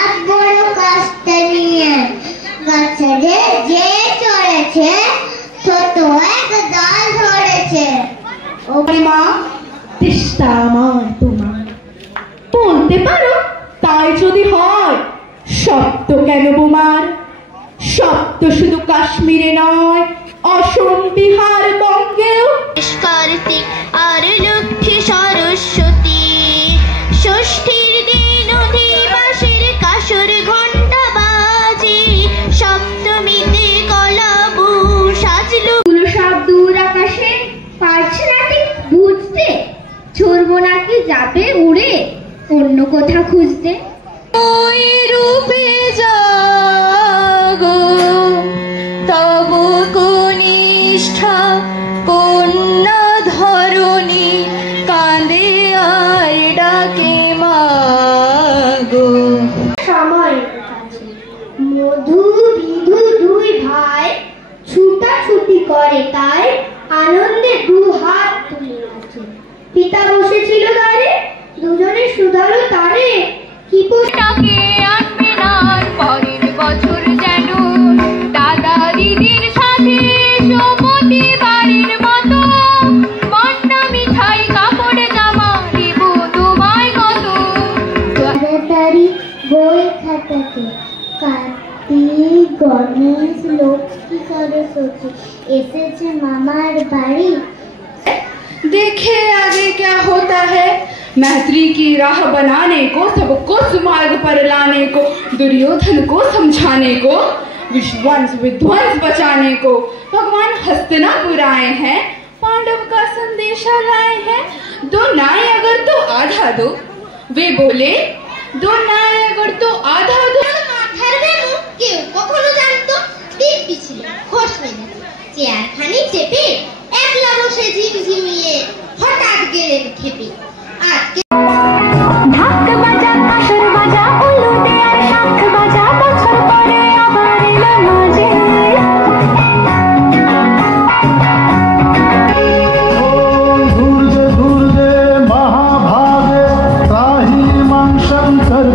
এক বড় কাস্তে নিয়ে গাছে যে চড়েছে ছোট এক ডাল ধরেছে। ও মা, তেষ্টা আমার তোমার বলতে পারো, তাই যদি হয় সপ্ত কেন বোমার? সপ্ত শুধু কাশ্মীরে নয়, অসম বিহার বঙ্গেও। কার্তিক আর লক্ষ্মী সরস্বতী ষষ্ঠীর দিন অধিবাসের কাসর ঘন্টা বাজে, সপ্তমীতে কলাবু সাজলো। সব দূর আকাশে পারছে না ঠিক বুঝতে, ছড়বো নাকি যাবে উড়ে অন্য কোথা খুঁজতে। ওই রূপে জাগো তব কনিষ্ঠা কন্যা ধরণী কাঁদে আর ডাকে মাগো। সময় কাছে মধু বিধু দুই ভাই ছুটাছুটি করে, তাই আনন্দে দু হাত তুলে আছে। পিতা বসেছিল তারে, দুজনে শুধালো তারে কি পোশাকে আনবে না পরের বছর যেন দাদা দিদির সাথে সমতি বাড়ির মতো বন্যা মিঠাই কাপড় জামা দেব তোমায় কত। তারি বই খাতাতে কার্তিক গণেশ লক্ষ্মী সরস্বতী এসেছে মামার बाड़ी। देखे आगे क्या होता है, मैत्री की राह बनाने को, सबको सुमार्ग पर लाने को, दुर्योधन को समझाने को, विश्वास विध्वंस बचाने को भगवान हस्तिनापुर आए हैं, पांडव का संदेशा लाए हैं। दो नाय अगर तो आधा दो, वे बोले दो नाय अगर तो आधा दो। কেউ কখনো জানতো দিব্যি ছিল খোশ মেলে চেয়ারখানি চেপে একলা বসে ঝিমঝিমিয়ে হঠাৎ গেলেন খেপে। আজকে ঢাক বাজা কাসর বাজা উলুদে আর শাঁখ বাজা বছর পরে আবার এলো মাঝে। ঘুরতে ঘুরতে মহাভাগে ত্রাহি মাং শঙ্কর।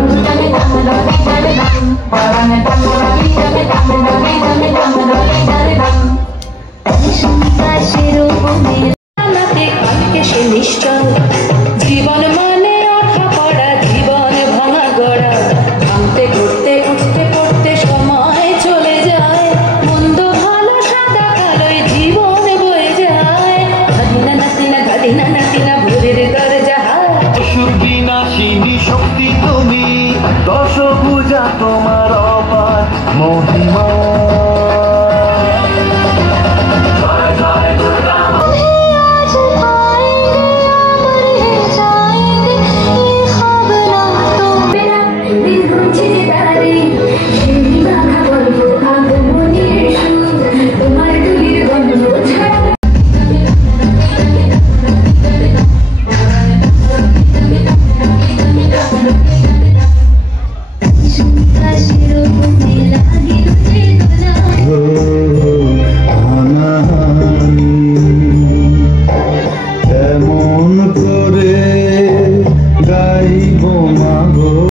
শিরোপমে